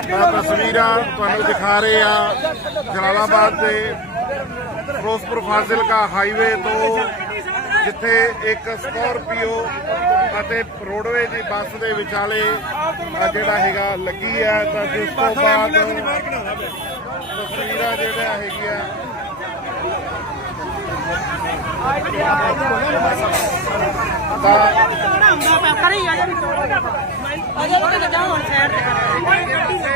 ਤਾਂ ਤਸਵੀਰਾਂ ਤੁਹਾਨੂੰ ਦਿਖਾ ਰਹੇ ਆ ਜਲਾਲਾਬਾਦ ਦੇ ਫਿਰੋਜ਼ਪੁਰ ਫਾਜ਼ਿਲਕਾ ਹਾਈਵੇ ਤੋਂ ਜਿੱਥੇ ਇੱਕ ਸਕੋਰਪੀਓ ਅਤੇ ਰੋਡਵੇ ਦੀ ਬੱਸ ਦੇ ਵਿਚਾਲੇ ਜਿਹੜਾ ਹੈਗਾ ਲੱਗੀ ਹੈ ਤਾਂ ਜਿਸ ਤੋਂ ਬਾਅਦ ਤਸਵੀਰਾਂ ਜਿਹੜਾ ਹੈਗੀਆਂ ਤਾਂ ਕਰੀ ਆ ਜਾ ਅਜੇ ਉਹ ਤੇ ਜਾਓ ਹੁਣ ਸਾਈਡ ਤੇ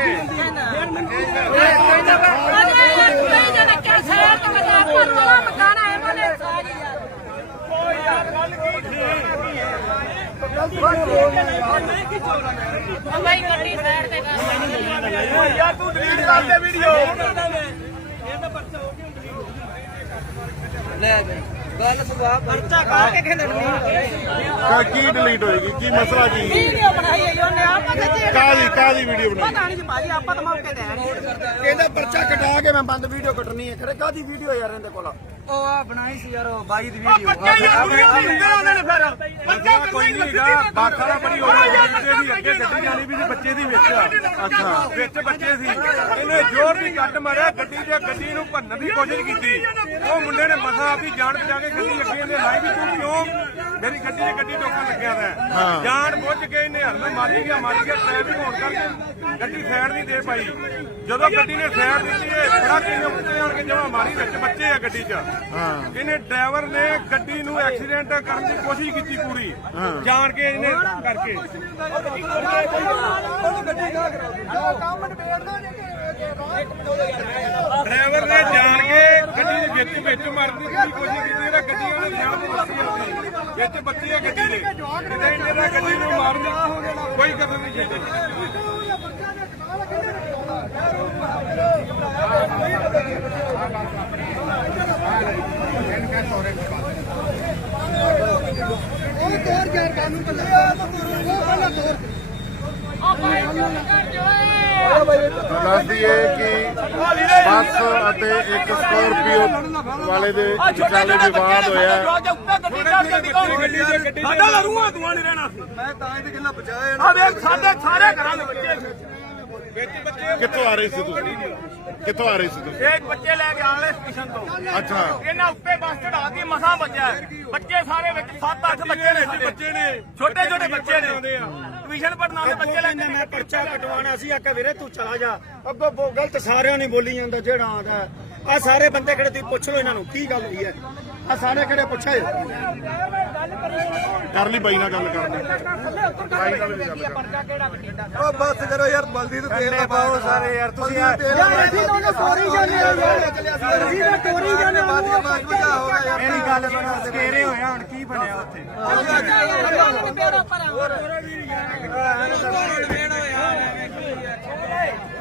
ਯਾਰ ਤੂੰ ਡਿਲੀਟ ਕਰ ਦੇ ਵੀਡੀਓ ਪਰਚਾ ਕਰਕੇ ਕਹਿੰਦੇ ਕਾ- ਕੀ ਡਿਲੀਟ ਹੋਏਗੀ ਕੀ ਮਸਲਾ ਕੀ? ਵੀਡੀਓ ਬਣਾਈ ਹੈ ਉਹਨੇ ਆਪਾਂ ਤੇ ਕਾਦੀ ਕਾਦੀ ਵੀਡੀਓ ਬਣਾਈ? ਪਤਾ ਨਹੀਂ ਜੀ ਭਾਜੀ ਆਪਾਂ ਤਾਂ ਮੌਕੇ ਤੇ ਆਏ ਕਹਿੰਦਾ ਪਰਚਾ ਕਟਾ ਕੇ ਮੈਂ ਬੰਦ ਵੀਡੀਓ ਕੱਟਣੀ ਹੈ। ਖਰੇ ਕਾਦੀ ਵੀਡੀਓ ਯਾਰ ਇਹਦੇ ਕੋਲ? ਉਹ ਆ ਬਣਾਈ ਸੀ ਯਾਰ ਉਹ ਬਾਈ ਦੀ ਵੀਡੀਓ ਵੀ ਕੋਈ ਨਹੀਂ ਹੈਗਾ ਬਾਖਾਲਾ ਬੜੀ ਹੋ ਗਈ ਬੱਚੇ ਦੀ ਅੱਗੇ ਗੱਡੀ ਵਾਲੀ ਵੀ ਬੱਚੇ ਦੀ ਵਿੱਚ ਅੱਛਾ ਵਿੱਚ ਬੱਚੇ ਸੀ। ਇਹਨੇ ਜ਼ੋਰ ਦੀ ਕੱਟ ਮਾਰਿਆ ਗੱਡੀ ਤੇ ਗੱਡੀ ਨੂੰ ਭੰਨਣ ਦੀ ਕੋਸ਼ਿਸ਼ ਕੀਤੀ। ਉਹ ਮੁੰਡੇ ਨੇ ਮਸਾ ਆਪੀ ਜਾਣ ਬਚਾ ਕੇ ਗੱਡੀ ਅੱਗੇ ਇਹਨੇ ਲਾਈ ਵੀ ਤੂੰ ਕਿਉਂ? ਮੇਰੀ ਗੱਡੀ ਤੇ ਗੱਡੀ ਟੋਕਣ ਲੱਗਿਆ ਦਾ ਜਾਣ ਬੁੱਝ ਕੇ ਇਹਨੇ ਹੱਲ ਮਾਰੀ ਗਿਆ ਮਾਰੀ ਗਿਆ ਟ੍ਰੈਫਿਕ ਹੋਣ ਕਰਕੇ ਗੱਡੀ ਸਾਈਡ ਨਹੀਂ ਦੇ ਪਾਈ। ਜਦੋਂ ਗੱਡੀ ਨੇ ਸਾਈਡ ਦਿੱਤੀ ਇਹ ਬੜਾ ਕਿਨੇ ਉੱਤੇ ਆਣ ਕੇ ਜਮਾ ਮਾਰੀ ਵਿੱਚ ਬੱਚੇ ਆ ਗੱਡੀ 'ਚ। ਇਹਨੇ ਡਰਾਈਵਰ ਨੇ ਗੱਡੀ ਨੂੰ ਐਕਸੀਡੈਂਟ ਕਰਨ ਦੀ ਕੋਸ਼ਿਸ਼ ਕੀਤੀ ਪੂਰੀ। ਜਾਣ ਕੇ ਇਹਨੇ ਕਰਕੇ। ਡਰਾਈਵਰ ਨੇ ਜਾਣ ਕੇ ਗੱਡੀ ਦੇ ਵਿੱਚ ਵਿੱਚ ਮਾਰਨ ਦੀ ਪੂਰੀ ਕੋਸ਼ਿਸ਼ ਕੀਤੀ ਇਹਦਾ ਗੱਡੀ ਉਹਨੇ ਜਾਣ ਦੀ ਆਉਂਦੀ ਵਿੱਚ ਬੱਚੇ ਆ ਗੱਡੀ ਦੇ। ਇਹਦਾ ਗੱਡੀ ਨੂੰ ਮਾਰਨ ਕੋਈ ਕਦਰ ਨਹੀਂ ਛੱਡੀ ਦੱਸ ਦਈਏ ਕਿ ਬੱਸ ਅਤੇ ਇੱਕ ਸਕੋਰਪੀਓ ਵਾਲੇ ਦੇ ਵਿਚਾਲੇ ਵਿਵਾਦ ਹੋਇਆ। ਸਾਡਾ ਲਰੂਆ ਤੂੰ ਨਹੀਂ ਰਹਿਣਾ ਮੈਂ ਤਾਂ ਇਹਦੀ ਗੱਲਾਂ ਬਚਾਇਆ ਆ ਦੇਖ ਸਾਡੇ ਸਾਰੇ ਘਰਾਂ ਦੇ ਬੱਚੇ। ਕਿੱਥੋਂ ਆ ਰਹੇ ਸੀ ਤੁਸੀਂ? ਕਿੱਥੋਂ ਆ ਰਹੇ ਸੀ ਤੁਸੀਂ? ਇੱਕ ਬੱਚੇ ਲੈ ਕੇ ਆਣ ਸਟੇਸ਼ਨ ਤੋਂ। ਅੱਛਾ। ਇਹਨਾਂ ਉੱਤੇ ਬੱਸ ਚੜਾ ਕੇ ਮਸਾਂ ਬੱਚਾ ਬੱਚੇ ਸਾਰੇ ਵਿੱਚ 7-8 ਬੱਚੇ ਨੇ ਬੱਚੇ ਨੇ? ਛੋਟੇ ਛੋਟੇ ਬੱਚੇ ਨੇ। ਟਿਊਸ਼ਨ ਪੜਨ ਵਾਲੇ ਬੱਚੇ ਲੈ ਕੇ ਮੈਂ ਪਰਚਾ ਕਟਵਾਉਣਾ ਸੀ। ਆਖਿਆ ਵੀਰੇ ਤੂੰ ਚਲਾ ਜਾ। ਅੱਗੋਂ ਬੋ- ਗਲਤ ਸਾਰਿਆਂ ਨੇ ਬੋਲੀ ਜਾਂਦਾ ਜਿਹੜਾ ਆਉਂਦਾ। ਆ ਸਾਰੇ ਬੰਦੇ ਖੜੇ ਤੁਸੀਂ ਪੁੱਛ ਲਓ ਇਹਨਾਂ ਨੂੰ ਕੀ ਗੱਲ ਹੋਈ ਹੈ? ਆ ਸਾਰੇ ਖੜੇ ਪੁੱਛੇ? ਕਰ ਲਈ ਬਾਈ ਨਾਲ ਗੱਲ ਕਰਨੀ ਬਾਈ ਨਾਲ ਵੀ ਗੱਲ ਕਰ ਉਹ ਬਸ ਕਰੋ ਯਾਰ ਬਲਦੀ ਤੇ ਤੇਲ ਨਾ ਪਾਓ ਸਾਰੇ ਯਾਰ ਤੁਸੀਂ ਯਾਰ ਅਸੀਂ ਤਾਂ ਉਹਨੇ ਸੋਰੀ ਜਾਂਦੇ ਆ ਯਾਰ। ਅਸੀਂ ਤਾਂ ਤੋਰੀ ਜਾਂਦੇ ਆ ਇਹਦੀ ਗੱਲ ਸੁਣਾ ਸਕੇਰੇ ਹੋਇਆ ਹੁਣ ਕੀ ਬਣਿਆ ਉੱਥੇ?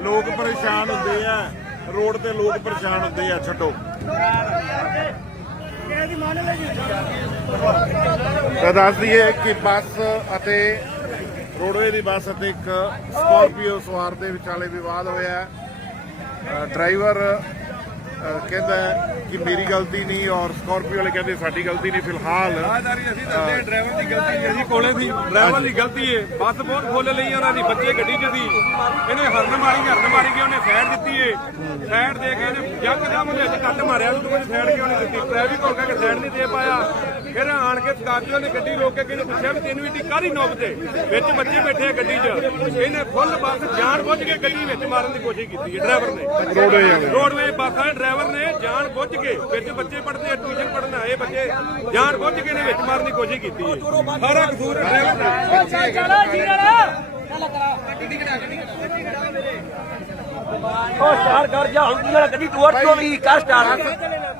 ਲੋਕ ਪਰੇਸ਼ਾਨ ਹੁੰਦੇ ਆ। ਰੋਡ ਤੇ ਲੋਕ ਪਰੇਸ਼ਾਨ ਹੁੰਦੇ ਆ ਛੱਡੋ। ਤਾਂ ਦੱਸ ਦਈਏ ਕਿ ਬੱਸ ਅਤੇ ਰੋਡਵੇ ਦੀ ਬੱਸ ਅਤੇ ਇੱਕ ਸਕਾਰਪੀਓ ਸਵਾਰ ਦੇ ਵਿਚਾਲੇ ਵਿਵਾਦ ਹੋਇਆ ਡਰਾਈਵਰ ਕਹਿੰਦਾ ਹੈ ਕਿ ਮੇਰੀ ਗਲਤੀ ਨਹੀਂ ਔਰ ਸਕਾਰਪੀਓ ਵਾਲੇ ਕਹਿੰਦੇ ਸਾਡੀ ਗਲਤੀ ਨਹੀਂ ਫਿਲਹਾਲ ਆਦਾਰੀ ਅਸੀਂ ਦੱਸਦੇ ਡਰਾਈਵਰ ਦੀ ਗਲਤੀ ਨਹੀਂ ਅਸੀਂ ਕੋਲੇ ਸੀ ਡਰਾਈਵਰ ਦੀ ਗਲਤੀ ਹੈ। ਬੱਸ ਬਹੁਤ ਖੋਲ ਲਈ ਉਹਨਾਂ ਦੀ ਬੱਚੇ ਗੱਡੀ 'ਚ ਸੀ। ਇਹਨੇ ਹਰਨ ਮਾਰੀ ਹਰਨ ਮਾਰੀ ਕੇ ਉਹਨੇ ਸਾਈਡ ਦਿੱਤੀ ਏ। ਸਾਈਡ ਦੇ ਕੇ ਇਹਨੇ ਉਹਦੇ ਕੱਟ ਮਾਰਿਆ ਤੂੰ ਮੈਨੂੰ ਸਾਈਡ ਕਿਉਂ ਨਹੀਂ ਦਿੱਤੀ? ਟ੍ਰੈਫਿਕ ਹੋ ਕਿ ਸਾਈਡ ਨਹੀਂ ਦੇ ਪਾਇਆ? ਫਿਰ ਆਣ ਕੇ ਸਕਾਰਪੀਓ ਨੇ ਗੱਡੀ ਰੋਕ ਕੇ ਕਿਹਨੇ ਪੁੱਛਿਆ ਵੀ ਤੈਨੂੰ ਇੱਡੀ ਕਾਹਦੀ ਨੋਬ ਤੇ ਵਿੱਚ ਬੱਚੇ ਬੈਠੇ ਆ ਗੱਡੀ 'ਚ। ਇਹਨੇ ਫੁੱਲ ਬੱਸ ਜਾਣ ਬੁੱਝ ਕੇ ਗੱਡੀ ਵਿੱਚ ਮਾਰਨ ਦੀ ਕੋਸ਼ਿਸ਼ ਕੀਤੀ ਹੈ ਡਰਾਈਵਰ ਨੇ। ਰੋਡਵੇ ਬੱਸਾਂ ਦੇ ਡਰਾਈਵਰ ਨੇ ਜਾਣ ਬੁੱਝ ਕੇ ਵਿੱਚ ਬੱਚੇ ਪੜਦੇ ਆ ਟਿਊਸ਼ਨ ਪੜਨ ਆਏ ਬੱਚੇ ਜਾਣ ਬੁੱਝ ਕੇ ਨੇ ਵਿੱਚ ਮਾਰਨ ਦੀ ਕੋਸ਼ਿਸ਼ ਕੀਤੀ ਹੈ ਸਾਰਾ ਕਸੂਰ ਡਰਾਈਵਰ ਦਾ। ਉਹ ਸਟਾਰ ਕਰ ਜਾ ਹੁਣ ਜਿਹੜਾ ਗੱਡੀ ਟੁਵਰ ਤੋਂ ਵੀ ਕਰ ਸਟਾਰ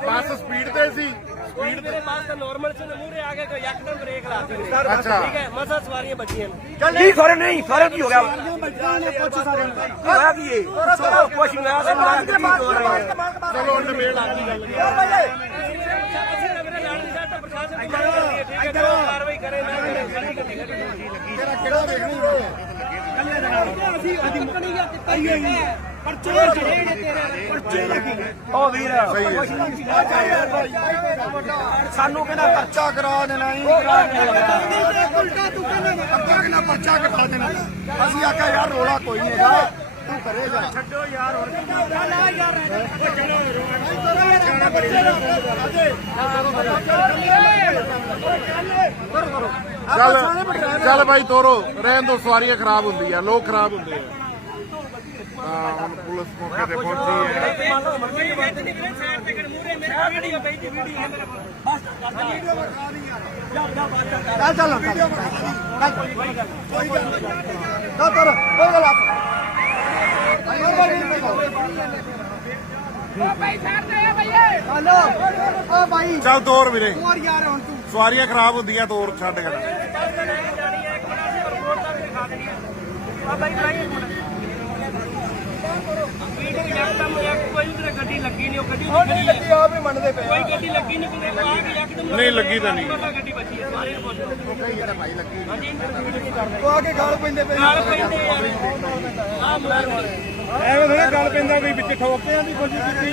ਬੱਸ ਸਪੀਡ ਤੇ ਸੀ। ਸਪੀਡ ਤੇ। ਬਾਤ ਨੋਰਮਲ ਸੇ ਮੂਰੇ ਆ ਕੇ ਕੋਈ ਯਕਦਮ ਬ੍ਰੇਕ ਲਾਤੀ ਅੱਛਾ। ਹੈ ਮਸਾ ਸਵਾਰੀਆਂ ਬੱਚੀਆਂ ਕੀ ਫ਼ਰਕ ਨਹੀਂ ਫ਼ਰਕ ਕੀ ਹੋ ਗਿਆ? ਪੁੱਛ ਸਾਰੇ ਨੂੰ। ਕੀ ਹੋਇਆ ਕੀ ਇਹ? ਕੁਛ ਨਹੀਂ ਕੀ ਹੋ ਰਿਹਾ। ਹੈ ਚਲੋ ਨਿਬੇੜ ਆ ਗਈ ਗੱਲ ਕਾਰਵਾਈ ਕਰੇ ਨਾ ਤੇਰਾ ਕਿਹੜਾ ਵੇਖਣੀ ਹੋਏ ਅਸੀਂ ਅੱਜ ਮੁਕਣੀ ਗਿਆ ਆਈ ਹੋਈ ਪਰਚੇ ਚੜੇ ਨੇ ਤੇਰੇ ਪਰਚੇ ਲੱਗੀ ਉਹ ਵੀਰ ਸਹੀ ਹੈ। ਸਾਨੂੰ ਕਹਿੰਦਾ ਪਰਚਾ ਕਰਾ ਦੇਣਾ ਹੀ ਕਰਾ ਦੇਣਾ। ਉਲਟਾ ਤੂੰ ਕਹਿੰਦਾ ਅੱਗਾ ਕਿਨਾ ਪਰਚਾ ਕਟਾ ਦੇਣਾ? ਅਸੀਂ ਆਖਿਆ ਯਾਰ ਰੋਲਾ ਕੋਈ ਨਹੀਂ ਹੈਗਾ। ਤੂੰ ਕਰੇ ਜਾ। ਛੱਡੋ ਯਾਰ ਹੁਣ ਚੱਲ ਆ ਯਾਰ ਉਹ ਚਲੋ ਚੱਲ ਚੱਲ ਬਾਈ ਤੋਰੋ। ਰਹਿਣ ਦੋ ਸਵਾਰੀਆਂ ਖਰਾਬ ਹੁੰਦੀ ਆ ਲੋਕ ਖਰਾਬ ਹੁੰਦੇ ਆ। ਹੁਣ ਪੁਲਿਸ ਮੌਕੇ ਤੇ ਪਹੁੰਚੀ ਹੈ ਚੱਲ ਚੱਲ ਕੋਈ ਗੱਲ ਕੋਈ ਗੱਲ ਕੋਈ ਗੱਲ ਹਲੋ ਓ ਭਾਈ ਚੱਲ ਤੋਰ ਵੀਰੇ। ਹੋਰ ਯਾਰ ਹੁਣ ਤੂੰ। ਸਵਾਰੀਆਂ ਖਰਾਬ ਹੁੰਦੀਆਂ ਤੋਰ ਛੱਡ ਕਰ ਗੱਡੀ ਲੱਗੀ ਨਹੀਂ ਉਹ ਗੱਡੀ ਉਹ ਨਹੀਂ ਲੱਗੀ ਆਪ ਹੀ ਮੰਨਦੇ ਪਏ ਕੋਈ ਗੱਡੀ ਲੱਗੀ ਨਹੀਂ ਕਿਤੇ ਆ ਕੇ ਯਕਦਮ ਨਹੀਂ ਲੱਗੀ ਤਾਂ ਨਹੀਂ। ਗੱਡੀ ਬਚੀ ਹੈ ਸਾਰੇ ਨੂੰ ਪੁੱਛੋ ਉਹ ਆ ਕੇ ਗਾਲ ਪੈਂਦੇ ਪਏ ਨਾਲ ਪੈਂਦੇ ਆ। ਐਵੇਂ ਥੋੜਾ ਗੱਲ ਪੈਂਦਾ ਵੀ ਵਿੱਚ ਠੋਕਦਿਆਂ ਦੀ ਕੋਸ਼ਿਸ਼ ਕੀਤੀ।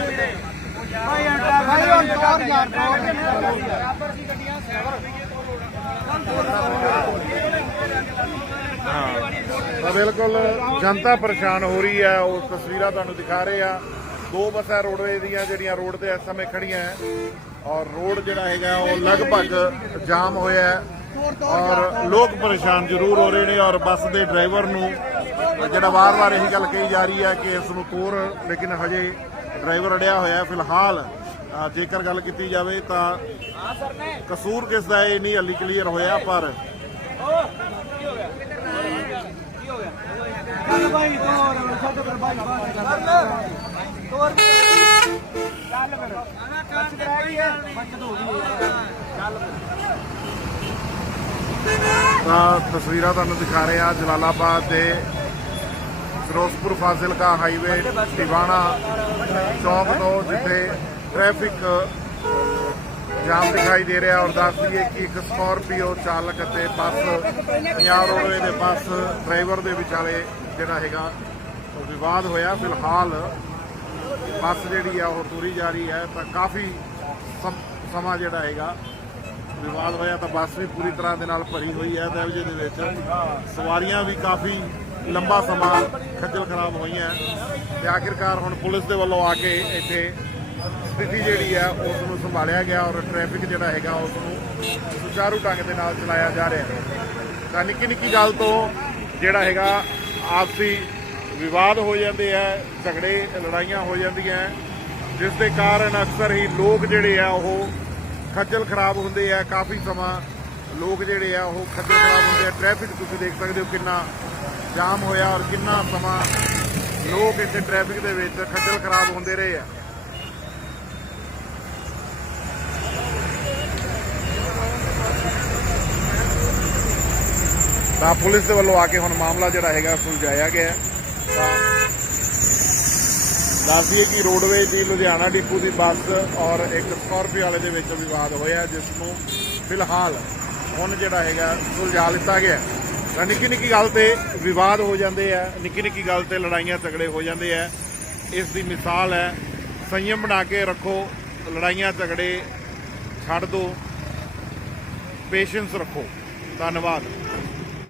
ਭਾਈ ਹੁਣ ਤੋਰ ਯਾਰ ਤੋਰ ਤਾਂ ਬਿਲਕੁਲ ਜਨਤਾ ਪਰੇਸ਼ਾਨ ਹੋ ਰਹੀ ਹੈ, ਉਹ ਤਸਵੀਰਾਂ ਤੁਹਾਨੂੰ ਦਿਖਾ ਰਹੇ ਆ ਦੋ ਬੱਸਾਂ ਰੋਡਵੇ ਦੀਆਂ ਜਿਹੜੀਆਂ ਰੋਡ ਤੇ ਇਸ ਸਮੇਂ ਖੜੀਆਂ ਹੈ ਔਰ ਰੋਡ ਜਿਹੜਾ ਹੈਗਾ, ਉਹ ਲਗਭਗ ਜਾਮ ਹੋਇਆ ਹੈ ਔਰ ਲੋਕ ਪਰੇਸ਼ਾਨ ਜ਼ਰੂਰ ਹੋ ਰਹੇ ਨੇ ਔਰ ਬੱਸ ਦੇ ਡਰਾਈਵਰ ਨੂੰ ਜਿਹੜਾ ਵਾਰ-ਵਾਰ ਇਹੀ ਗੱਲ ਕਹੀ ਜਾ ਰਹੀ ਹੈ ਕਿ ਇਸ ਨੂੰ ਤੋਰ, ਲੇਕਿਨ ਹਜੇ ਡਰਾਈਵਰ ਅੜਿਆ ਹੋਇਆ ਫਿਲਹਾਲ ਜੇਕਰ ਗੱਲ ਕੀਤੀ ਜਾਵੇ ਤਾਂ ਕਸੂਰ ਕਿਸ ਦਾ ਇਹ ਨਹੀਂ ਹਲੀ ਕਲੀਅਰ ਹੋਇਆ, ਪਰ ਚੱਲ ਭਾਈ ਤੋਰ ਛੱਡ ਫਿਰ ਭਾਈ ਬਾਤ ਕਰ ਤੋਰ ਚੱਲ ਫਿਰ। ਬੱਚਤ ਰਹਿ ਗਈ ਹੈ ਬੱਚਤ ਹੋ ਗਈ ਤਾਂ ਤਸਵੀਰਾਂ ਤੁਹਾਨੂੰ ਦਿਖਾ ਰਹੇ ਆ ਜਲਾਲਾਬਾਦ ਦੇ ਫਿਰੋਜ਼ਪੁਰ ਫਾਜ਼ਿਲਕਾ ਹਾਈਵੇ ਟਿਵਾਣਾ ਚੌਕ ਤੋਂ ਜਿੱਥੇ ਟ੍ਰੈਫਿਕ ਜਾਮ ਦਿਖਾਈ ਦੇ ਰਿਹਾ ਔਰ ਦੱਸ ਦਈਏ ਕਿ ਇੱਕ ਸਕਾਰਪੀਓ ਚਾਲਕ ਅਤੇ ਬੱਸ ਪੰਜਾਬ ਰੋਡਵੇ ਦੇ ਬੱਸ ਡਰਾਈਵਰ ਦੇ ਵਿਚਾਲੇ ਜਿਹੜਾ ਹੈਗਾ ਉਹ ਵਿਵਾਦ ਹੋਇਆ। ਫਿਲਹਾਲ ਬੱਸ ਜਿਹੜੀ ਆ ਉਹ ਤੁਰੀ ਜਾ ਰਹੀ ਹੈ ਤਾਂ ਕਾਫੀ ਸਮ- ਸਮਾਂ ਜਿਹੜਾ ਹੈਗਾ ਵਿਵਾਦ ਹੋਇਆ ਤਾਂ ਬੱਸ ਵੀ ਪੂਰੀ ਤਰ੍ਹਾਂ ਦੇ ਨਾਲ ਭਰੀ ਹੋਈ ਹੈ। ਦਰਜੇ ਦੇ ਵਿੱਚ ਸਵਾਰੀਆਂ ਵੀ ਕਾਫੀ ਲੰਬਾ ਸਮਾਂ ਖੱਜਲ ਖਰਾਬ ਹੋਈਆਂ। ਤੇ ਆਖਿਰਕਾਰ ਹੁਣ ਪੁਲਿਸ ਦੇ ਵੱਲੋਂ ਆ ਕੇ ਇੱਥੇ ਸਥਿਤੀ ਜਿਹੜੀ ਹੈ ਉਸ ਨੂੰ ਸੰਭਾਲਿਆ ਗਿਆ ਔਰ ਟ੍ਰੈਫਿਕ ਜਿਹੜਾ ਹੈਗਾ, ਉਸ ਨੂੰ ਸੁਚਾਰੂ ਢੰਗ ਦੇ ਨਾਲ ਚਲਾਇਆ ਜਾ ਰਿਹਾ ਹੈ। ਤਾਂ ਨਿੱਕੀ ਨਿੱਕੀ ਗੱਲ ਤੋਂ ਜਿਹੜਾ ਹੈਗਾ, ਆਪਸੀ ਵਿਵਾਦ ਹੋ ਜਾਂਦੇ ਆ, ਝਗੜੇ, ਲੜਾਈਆਂ ਹੋ ਜਾਂਦੀਆਂ ਜਿਸ ਦੇ ਕਾਰਨ ਅਕਸਰ ਹੀ ਲੋਕ ਜਿਹੜੇ ਆ, ਉਹ ਖੱਜਲ ਖਰਾਬ ਹੁੰਦੇ ਆ। ਕਾਫੀ ਸਮਾਂ ਲੋਕ ਜਿਹੜੇ ਆ, ਉਹ ਖੱਜਲ ਖਰਾਬ ਹੁੰਦੇ ਆ। ਟ੍ਰੈਫਿਕ ਤੁਸੀਂ ਦੇਖ ਸਕਦੇ ਹੋ ਕਿੰਨਾ ਜਾਮ ਹੋਇਆ ਔਰ ਕਿੰਨਾ ਸਮਾਂ ਲੋਕ ਇੱਥੇ ਟ੍ਰੈਫਿਕ ਦੇ ਵਿੱਚ ਖੱਜਲ ਖਰਾਬ ਹੁੰਦੇ ਰਹੇ ਆ। ਤਾਂ ਪੁਲਿਸ ਦੇ ਵੱਲੋਂ ਆ ਕੇ ਹੁਣ ਮਾਮਲਾ ਜਿਹੜਾ ਹੈਗਾ ਸੁਲਝਾਇਆ ਗਿਆ ਤਾਂ ਦੱਸਦੀਏ ਕਿ ਰੋਡਵੇ ਦੀ ਲੁਧਿਆਣਾ ਡਿਪੂ ਦੀ ਬੱਸ ਔਰ ਇੱਕ ਸਕਾਰਪੀਓ ਵਾਲੇ ਦੇ ਵਿੱਚ ਵਿਵਾਦ ਹੋਇਆ, ਜਿਸ ਨੂੰ ਫਿਲਹਾਲ ਹੁਣ ਜਿਹੜਾ ਹੈਗਾ ਸੁਲਝਾ ਲਿੱਤਾ ਗਿਆ ਤਾਂ ਨਿੱਕੀ ਨਿੱਕੀ ਗੱਲ ਤੇ ਵਿਵਾਦ ਹੋ ਜਾਂਦੇ ਆ ਨਿੱਕੀ ਨਿੱਕੀ ਗੱਲ ਤੇ ਲੜਾਈਆਂ ਝਗੜੇ ਹੋ ਜਾਂਦੇ ਆ। ਇਸ ਦੀ ਮਿਸਾਲ ਹੈ, ਸੰਯਮ ਬਣਾ ਕੇ ਰੱਖੋ, ਲੜਾਈਆਂ ਝਗੜੇ ਛੱਡ ਦਿਓ ਪੇਸ਼ੈਂਸ ਰੱਖੋ। ਧੰਨਵਾਦ।